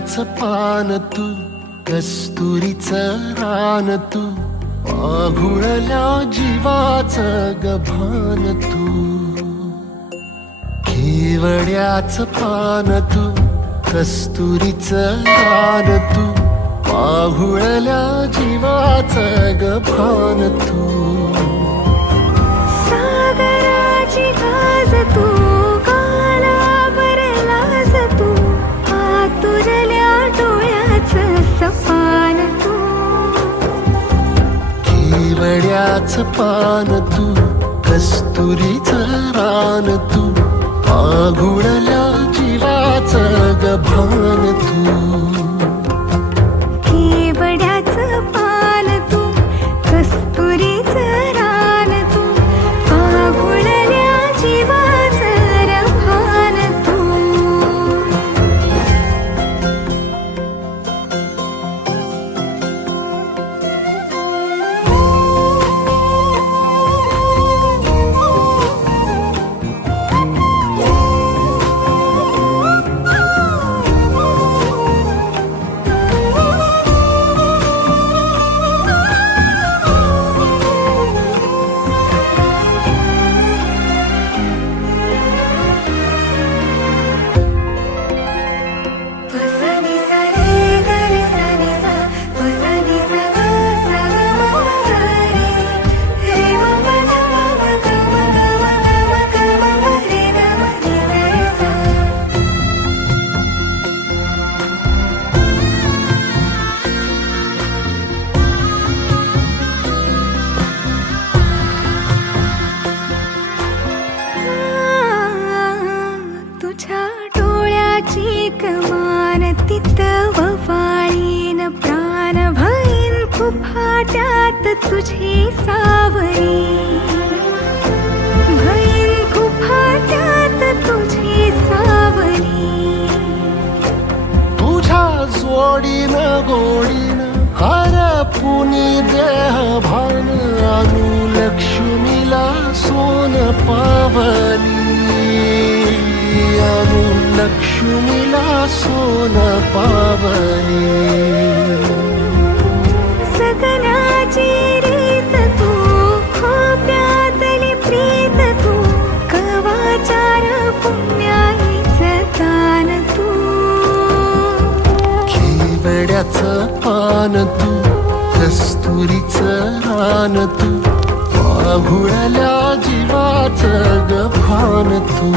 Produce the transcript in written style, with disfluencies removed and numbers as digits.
केवड्याचं पान तू, कस्तुरीचं रान तू, आघुळल्या जीवाचं गभान तू. केवड्याचं पान तू, कस्तुरीचं रान तू, आघुळल्या जीवाचं गभान तू. सागराची गाज तू, कालावरलास तू, आतुरल्या डोळ्याचं सपान तू. केवड्याचं पान तू, कस्तुरीचं रान तू, आघुळल्या जीवाचं गभान तू. केवड्याचं पान तू, कस्तुरीचं रान तू, आघुळल्या जीवाचं रभान तू. तुझ्या डोळ्याची कमान तितववाळीन प्राण भईन फुफाट्यात तुझी सावरी. भईन फुफाट्यात तुझी सावरी. तुझ्या जोडीनं गोडीनं हरपुनी देह भान आणू लक्ष्मीला सोन पावली. आणू लक्ष्मीला सोन पावली. सगनाची रीत तू, खोप्यातली प्रीत तू, कवाचार पुण्याईचं दान तू. केवड्याचं पान तू, कस्तुरीचं रान तू, आघुळल्या जीवाचं गभान तू.